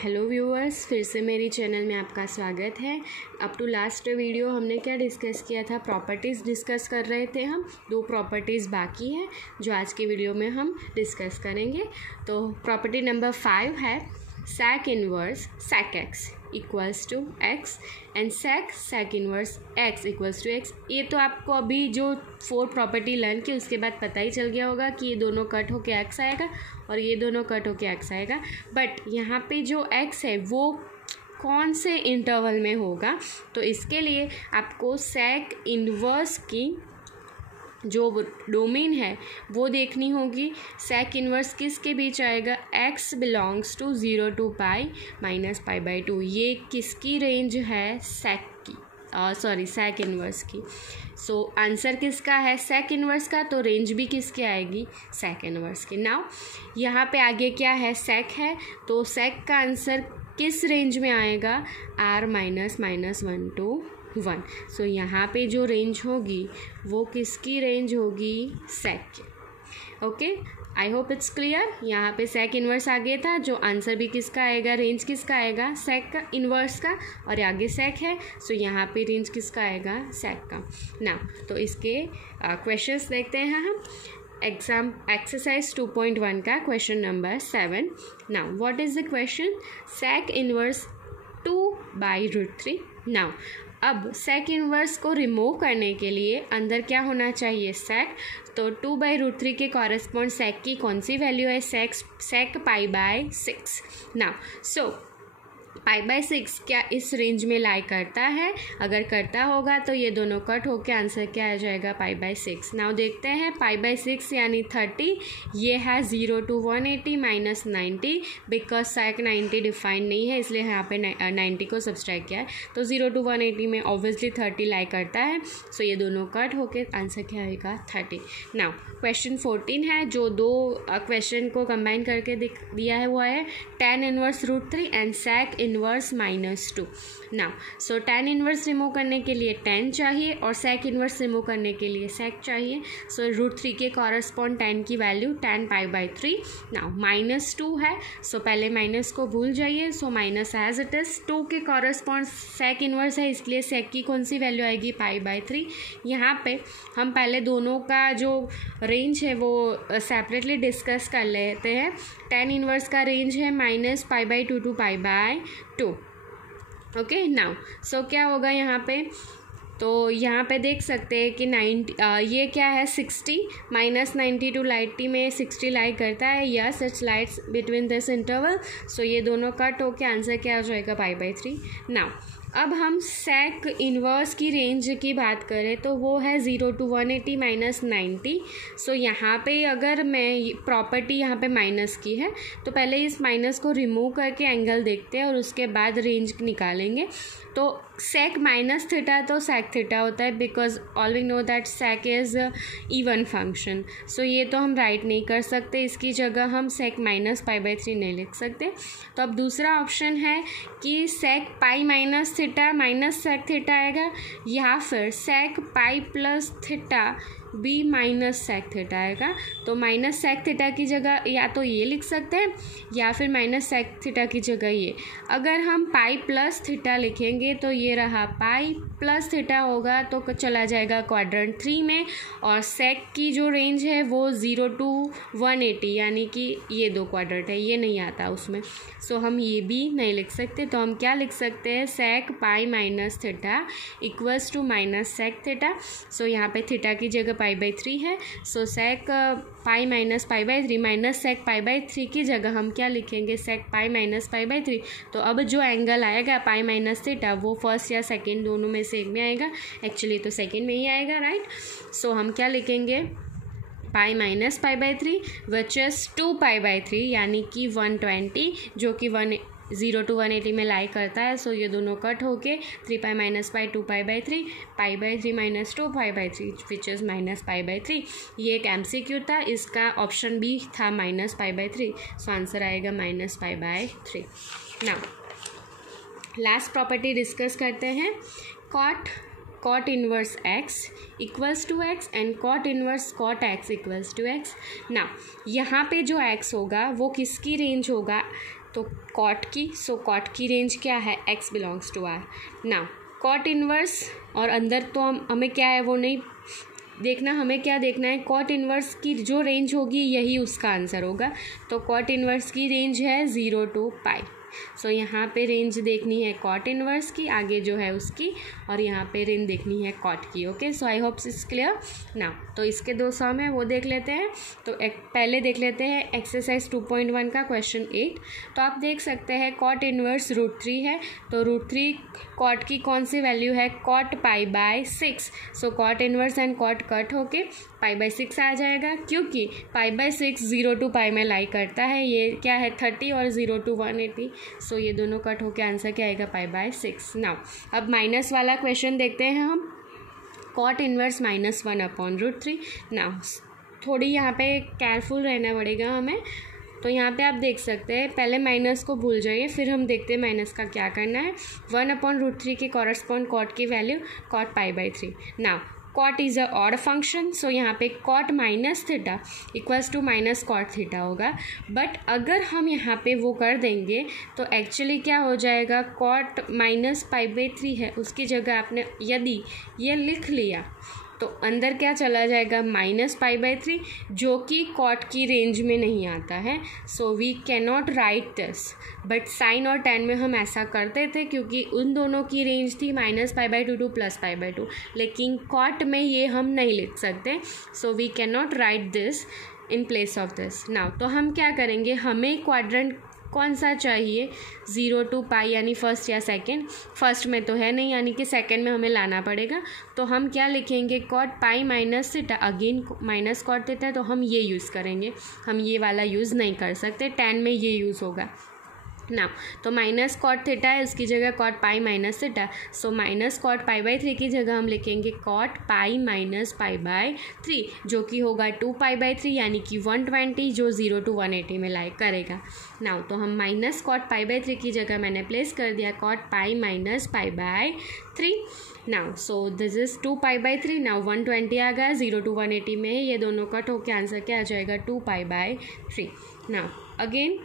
Hello viewers, फिर से मेरी चैनल में आपका स्वागत है। अप टू लास्ट वीडियो हमने क्या डिस्कस किया था? प्रॉपर्टीज़ डिस्कस कर रहे थे हम। 2 प्रॉपर्टीज़ बाकी हैं जो आज की वीडियो में हम डिस्कस करेंगे। तो प्रॉपर्टी नंबर 5 है sec inverse sec x equals to x and sec inverse x equals to x। ये तो आपको अभी जो 4 प्रॉपर्टी लर्न की उसके बाद पता ही चल गया होगा कि ये दोनों कट होके x आएगा और ये दोनों कट होके x आएगा। बट यहाँ पे जो x है वो कौन से इंटरवल में होगा, तो इसके लिए आपको sec इनवर्स की जो डोमेन है वो देखनी होगी। sec इनवर्स किसके बीच आएगा? x belongs to 0 to pi minus pi by 2। ये किसकी रेंज है? sec की, sec इनवर्स की। सो आंसर किसका है? sec इनवर्स का, तो रेंज भी किसकी आएगी? sec इनवर्स की। नाउ यहाँ पे आगे क्या है? sec है, तो sec का आंसर किस रेंज में आएगा? r minus 1 to 1। सो यहाँ पे जो रेंज होगी वो किसकी रेंज होगी? sec की। Okay, I hope it's clear. यहाँ पे sec इनवर्स आगे था, जो आंसर भी किसका आएगा? रेंज किसका आएगा? sec का इनवर्स का, और आगे sec है, सो यहाँ पे रेंज किसका आएगा? sec का। ना तो इसके क्वेश्चंस देखते हैं हम। एग्जाम एक्सरसाइज 2.1 का question number 7। Now what is the question? sec inverse 2/√3। Now अब sec इनवर्स को रिमूव करने के लिए अंदर क्या होना चाहिए? sec। तो 2/√3 के कॉरेस्पॉन्ड sec की कौन सी वैल्यू है? sec π/6। नाउ सो π/6 क्या इस रेंज में लाई करता है? अगर करता होगा तो ये दोनों कट होके आंसर क्या आ जाएगा? π/6। नाउ देखते हैं π/6 यानी 30। ये है 0 to 180 minus 90, because sec 90 define नहीं है इसलिए यहाँ पे 90 को सब्सट्रैक्ट किया है। तो 0 to 180 में ऑब्वियसली 30 लाई करता है, सो ये दोनों कट होके आंसर क्या आएगा? 30। नाउ क्वेश्चन 14 है, जो 2 क्वेश्चन को कंबाइन करके दिया है वो है tan inverse √3 and sec inverse -2। Now so tan inverse remove करने के लिए tan चाहिए और sec इनवर्स रिमूव करने के लिए sec चाहिए। सो √3 के कॉरेस्पॉन्ड tan की वैल्यू tan π/3। नाउ -2 है, सो पहले माइनस को भूल जाइए, so minus as it is. 2 के कॉरेस्पॉन्ड sec इनवर्स है, इसलिए sec की कौन सी वैल्यू आएगी? π/3। यहाँ पे हम पहले दोनों का जो रेंज है वो सेपरेटली डिस्कस कर लेते हैं। tan इनवर्स का रेंज है -π/2 to π/2। ओके, नाउ सो क्या होगा यहाँ पे? तो यहाँ पे देख सकते हैं कि ये क्या है? 60 माइनस 90 टू लाइटी में 60 लाई करता है। Yes, it's lights between this interval. So ये दोनों कट होके आंसर क्या हो जाएगा? π/3। नाउ अब हम sec इनवर्स की रेंज की बात करें तो वो है 0 to 180 माइनस 90। सो यहाँ पे अगर मैं प्रॉपर्टी यहाँ पे माइनस की है तो पहले इस माइनस को रिमूव करके एंगल देखते हैं और उसके बाद रेंज निकालेंगे। तो sec माइनस थीटा तो sec थीटा होता है, because all we know that sec is even function. So ये तो हम राइट नहीं कर सकते, इसकी जगह हम sec माइनस π/3 नहीं लिख सकते। तो अब दूसरा ऑप्शन है कि sec pi minus theta minus sec theta आएगा, या फिर sec pi plus theta B minus sec theta आएगा। तो माइनस sec थीटा की जगह या तो ये लिख सकते हैं या फिर माइनस sec थीटा की जगह ये। अगर हम पाई प्लस थीटा लिखेंगे तो ये रहा पाई प्लस थीटा होगा, तो चला जाएगा क्वाड्रेंट 3 में, और sec की जो रेंज है वो 0 to 180 यानी कि ये 2 क्वाड्रेंट है, ये नहीं आता उसमें। सो हम ये भी नहीं लिख सकते, तो हम क्या लिख सकते हैं? sec pi minus theta equals to minus sec theta. So यहाँ पे थीटा की जगह π/3 है, so sec pi minus π/3 minus sec π/3 की जगह हम क्या लिखेंगे? sec pi minus π/3। तो अब जो एंगल आएगा पाई माइनस थीटा वो फर्स्ट या सेकेंड दोनों में से एक में आएगा। एक्चुअली तो सेकेंड में ही आएगा, राइट। सो हम क्या लिखेंगे? पाई माइनस π/3 विच इज़ 2π/3 यानी कि 120, जो कि 0 to 180 में लाई करता है। सो ये दोनों कट होके 3π minus pi 2π/3 π/3 minus 2π/3 which is minus π/3। ये एक MCQ था, इसका ऑप्शन भी था माइनस π/3। सो आंसर आएगा minus π/3। Now last property discuss करते हैं। cot inverse x equals to x and cot inverse cot x equals to x। Now यहाँ पे जो x होगा वो किसकी रेंज होगा? तो कॉट की, सो कॉट की रेंज क्या है, x belongs to r। Now cot inverse, और अंदर तो हमें क्या है वो नहीं देखना, हमें क्या देखना है, कॉट इन्वर्स की जो रेंज होगी यही उसका आंसर होगा। तो कॉट इन्वर्स की रेंज है 0 to पाई। सो यहाँ पे रेंज देखनी है कॉट इन्वर्स की, आगे जो है उसकी, और यहाँ पे रेंज देखनी है कॉट की। Okay, so I hope it's clear now. तो इसके 2 सम है वो देख लेते हैं। तो पहले देख लेते हैं एक्सरसाइज 2.1 का क्वेश्चन 8। तो आप देख सकते हैं कॉट इन्वर्स √3 है, तो √3 कॉट की कौन सी वैल्यू है, cot π/6। So cot inverse and cot cut होके π/6 आ जाएगा, क्योंकि π/6 0 to पाई में लाई करता है। ये क्या है 30 और 0 to 180, सो ये दोनों कट होके आंसर क्या आएगा π/6। नाउ अब माइनस वाला क्वेश्चन देखते हैं हम, कॉट इन्वर्स -1/√3। नाउ थोड़ी यहाँ पे केयरफुल रहना पड़ेगा हमें। तो यहाँ पे आप देख सकते हैं, पहले माइनस को भूल जाइए, फिर हम देखते हैं माइनस का क्या करना है। 1/√3 के कॉरस्पॉन्ड कॉट की value cot π/3। Now cot is a odd function, so यहाँ पे cot minus theta equals to minus cot theta होगा। बट अगर हम यहाँ पे वो कर देंगे तो एक्चुअली क्या हो जाएगा, कॉट -π/3 है, उसकी जगह आपने यदि ये लिख लिया तो अंदर क्या चला जाएगा -π/3, जो कि कॉट की रेंज में नहीं आता है। So we can not write this, but sine और tan में हम ऐसा करते थे क्योंकि उन दोनों की रेंज थी -π/2 to +π/2, लेकिन कॉट में ये हम नहीं लिख सकते। So we can not write this in place of this. Now तो हम क्या करेंगे, हमें क्वाड्रेंट कौन सा चाहिए, 0 to पाई यानी फर्स्ट या सेकंड। फर्स्ट में तो है नहीं, यानी कि सेकंड में हमें लाना पड़ेगा। तो हम क्या लिखेंगे, cot pi minus theta, again minus cot theta है तो हम ये यूज़ करेंगे, हम ये वाला यूज़ नहीं कर सकते, tan में ये यूज़ होगा ना। तो माइनस कॉट थीटा है, उसकी जगह cot pi minus theta. So minus cot π/3 की जगह हम लिखेंगे कॉट पाई माइनस π/3, जो कि होगा 2π/3 यानी कि 120, जो 0 to 180 में लाइक करेगा। नाउ तो हम माइनस कॉट π/3 की जगह मैंने प्लेस कर दिया cot pi minus π/3। Now so this is 2π/3। Now 120 आ गया, 0 to 180 में ये दोनों कट होकर आंसर क्या आ जाएगा, 2π/3। नाउ अगेन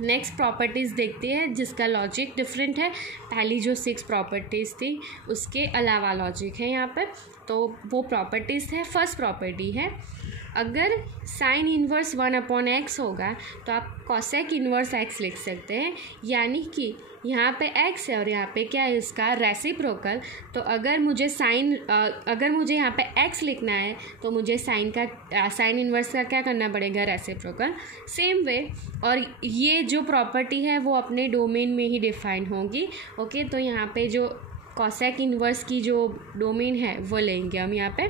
नेक्स्ट प्रॉपर्टीज़ देखते हैं जिसका लॉजिक डिफरेंट है। पहली जो 6 प्रॉपर्टीज़ थी उसके अलावा लॉजिक है यहाँ पर। तो वो प्रॉपर्टीज़ है, फर्स्ट प्रॉपर्टी है, अगर साइन इन्वर्स 1/x होगा तो आप कॉसेक इन्वर्स x लिख सकते हैं, यानी कि यहाँ पे x है और यहाँ पे क्या है इसका रेसिप्रोकल। तो अगर मुझे यहाँ पे x लिखना है तो मुझे साइन इन्वर्स का क्या करना पड़ेगा, रेसिप्रोकल। सेम वे, और ये जो प्रॉपर्टी है वो अपने डोमेन में ही डिफाइन होगी। ओके, तो यहाँ पे जो कॉसेक इन्वर्स की जो डोमेन है वो लेंगे हम यहाँ पे।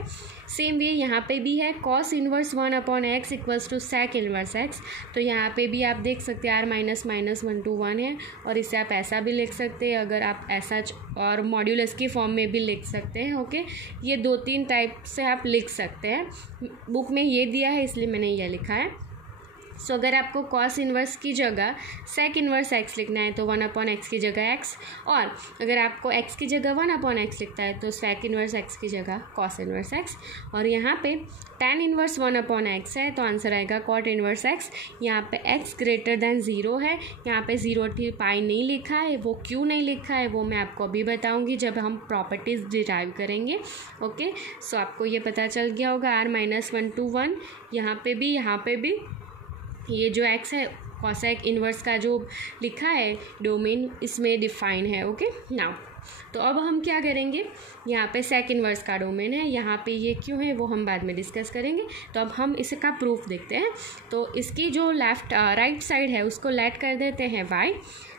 सेम वे यहाँ पे भी है, cos inverse 1/x equals to sec inverse x। तो यहाँ पे भी आप देख सकते हैं r -(-1 to 1) है, और इसे आप ऐसा भी लिख सकते हैं, अगर आप ऐसा और मॉड्यूलस की फॉर्म में भी लिख सकते हैं। ओके, ये 2-3 टाइप से आप लिख सकते हैं, बुक में ये दिया है इसलिए मैंने ये लिखा है। सो अगर आपको कॉस इन्वर्स की जगह सेक इन्वर्स x लिखना है तो 1/x की जगह x, और अगर आपको x की जगह 1/x लिखता है तो सेक इन्वर्स x की जगह कॉस इन्वर्स x। और यहाँ पे tan इन्वर्स 1/x है तो आंसर आएगा कॉट इन्वर्स x। यहाँ पे x ग्रेटर दैन 0 है, यहाँ पे 0 to पाई नहीं लिखा है, वो क्यों नहीं लिखा है वो मैं आपको अभी बताऊँगी जब हम प्रॉपर्टीज़ डिराइव करेंगे। ओके, सो आपको ये पता चल गया होगा r -(1 to 1), यहाँ पे भी ये जो x है कॉसेक इन्वर्स का जो लिखा है डोमेन इसमें डिफाइन है। ओके, नाउ तो अब हम क्या करेंगे, यहाँ पे सेक इन्वर्स का डोमेन है, यहाँ पे ये क्यों है वो हम बाद में डिस्कस करेंगे। तो अब हम इसका प्रूफ देखते हैं। तो इसकी जो राइट साइड है उसको लेट कर देते हैं y।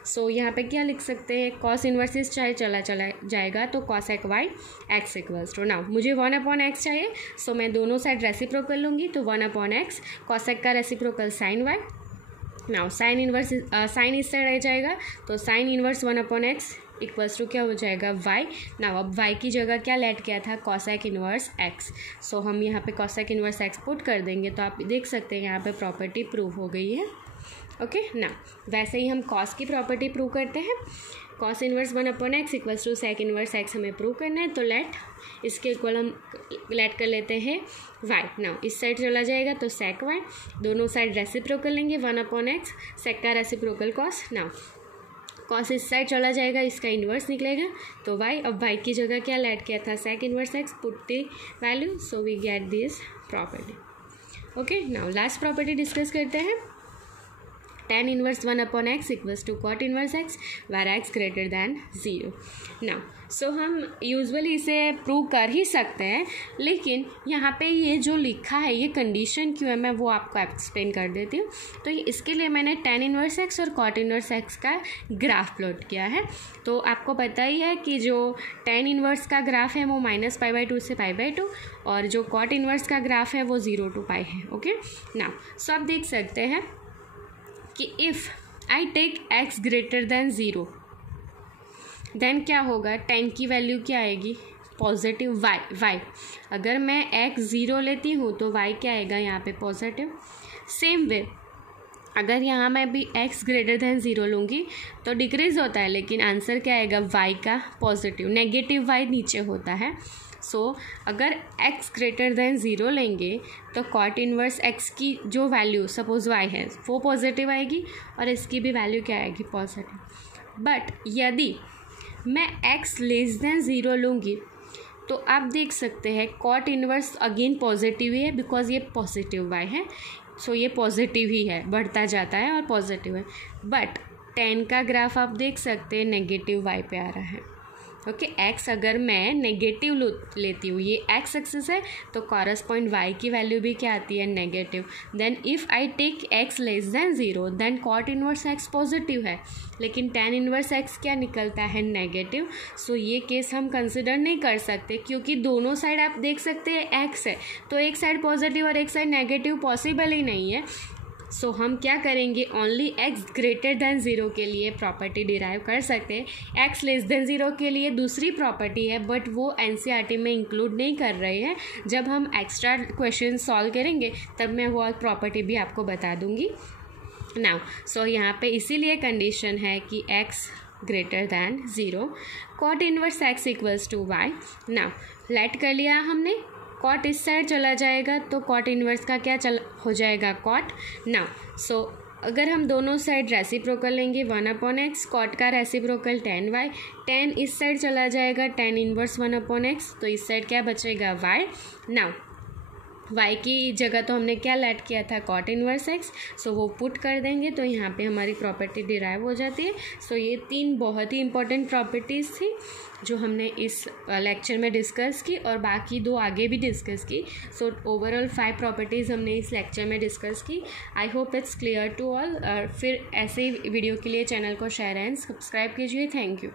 सो यहाँ पे क्या लिख सकते हैं, कॉस इन्वर्सिस चाहे चला जाएगा तो cosec y x equals to, now मुझे 1/x चाहिए, सो मैं दोनों साइड रेसिप्रोकल लूँगी तो 1/x, कॉसेक का reciprocal sine y। Now sine inverse sine इस साइड आ जाएगा तो sign inverse 1/x equals to क्या हो जाएगा y। नाउ अब y की जगह क्या लेट किया था, कॉसेक इन्वर्स x। सो हम यहाँ पे कॉसेक इन्वर्स x पुट कर देंगे तो आप देख सकते हैं यहाँ पे प्रॉपर्टी प्रूव हो गई है। ओके ना, वैसे ही हम कॉस की प्रॉपर्टी प्रूव करते हैं। Cos inverse 1/x equals to sec inverse x हमें प्रूव करना है, तो लेट इसके इक्वल हम लेट कर लेते हैं y। नाउ इस साइड चला जाएगा तो सेक y, दोनों साइड रेसिप्रोकल लेंगे 1/x, सेक का रेसिप्रोकल कॉस। नाउ कॉस इस साइड चला जाएगा, इसका इन्वर्स निकलेगा तो y। अब y की जगह क्या लेट किया था, sec inverse x, put the value, so we get this property. Okay, now last property discuss करते हैं। tan inverse 1/x equals to cot inverse x where x greater than 0। Now so हम usually इसे prove कर ही सकते हैं, लेकिन यहाँ पे ये जो लिखा है ये कंडीशन क्यों है मैं वो आपको एक्सप्लेन कर देती हूँ। तो इसके लिए मैंने tan इनवर्स x और cot इनवर्स x का ग्राफ प्लॉट किया है। तो आपको पता ही है कि जो tan इनवर्स का ग्राफ है वो -π/2 से π/2, और जो cot इनवर्स का ग्राफ है वो 0 to π है। ओके, नाउ सो आप देख सकते हैं कि if I take x greater than 0 then क्या होगा, tan की वैल्यू क्या आएगी, पॉजिटिव y। अगर मैं x 0 लेती हूँ तो y क्या आएगा यहाँ पे, पॉजिटिव। सेम वे अगर यहाँ मैं भी x ग्रेटर दैन 0 लूँगी तो डिक्रीज होता है, लेकिन आंसर क्या आएगा, y का पॉजिटिव। नेगेटिव y नीचे होता है। सो अगर x ग्रेटर दैन 0 लेंगे तो cot इनवर्स x की जो वैल्यू सपोज y है वो पॉजिटिव आएगी, और इसकी भी वैल्यू क्या आएगी, पॉजिटिव। बट यदि मैं x लेस दैन 0 लूँगी तो आप देख सकते हैं cot इनवर्स अगेन पॉजिटिव ही है, बिकॉज ये पॉजिटिव y है। सो ये पॉजिटिव ही है, बढ़ता जाता है और पॉजिटिव है। बट tan का ग्राफ आप देख सकते हैं नेगेटिव y पे आ रहा है। ओके, x अगर मैं नेगेटिव लेती हूँ, ये x एक्सिस है, तो कॉरस्पॉन्ड y की वैल्यू भी क्या आती है, negative. Then if I take x less than 0 then cot inverse x positive है, लेकिन tan इनवर्स x क्या निकलता है, नेगेटिव। सो ये केस हम कंसिडर नहीं कर सकते, क्योंकि दोनों साइड आप देख सकते हैं x है, तो एक साइड पॉजिटिव और एक साइड नेगेटिव पॉसिबल ही नहीं है। सो हम क्या करेंगे, ओनली x ग्रेटर दैन 0 के लिए प्रॉपर्टी डिराइव कर सकते हैं। x लेस दैन 0 के लिए दूसरी प्रॉपर्टी है, बट वो NCERT में इंक्लूड नहीं कर रही है। जब हम एक्स्ट्रा क्वेश्चन सॉल्व करेंगे तब मैं वो प्रॉपर्टी भी आपको बता दूंगी। नाउ सो यहाँ पे इसीलिए कंडीशन है कि x greater than 0, cot inverse x equals to y। Now let कर लिया हमने, cot इस साइड चला जाएगा तो cot इनवर्स का क्या हो जाएगा, cot। नाउ सो अगर हम दोनों साइड रेसिप्रोकल लेंगे 1/x, cot का रेसिप्रोकल tan y, tan इस साइड चला जाएगा tan इनवर्स 1/x, तो इस साइड क्या बचेगा, y। नाउ y की जगह तो हमने क्या लेट किया था, cot इनवर्स x, सो वो पुट कर देंगे तो यहाँ पे हमारी प्रॉपर्टी डिराइव हो जाती है। सो ये 3 बहुत ही इंपॉर्टेंट प्रॉपर्टीज़ थी जो हमने इस लेक्चर में डिस्कस की, और बाकी 2 आगे भी डिस्कस की। सो ओवरऑल 5 प्रॉपर्टीज़ हमने इस लेक्चर में डिस्कस की। I hope it's clear to all. फिर ऐसे ही वीडियो के लिए चैनल को शेयर एंड सब्सक्राइब कीजिए। Thank you.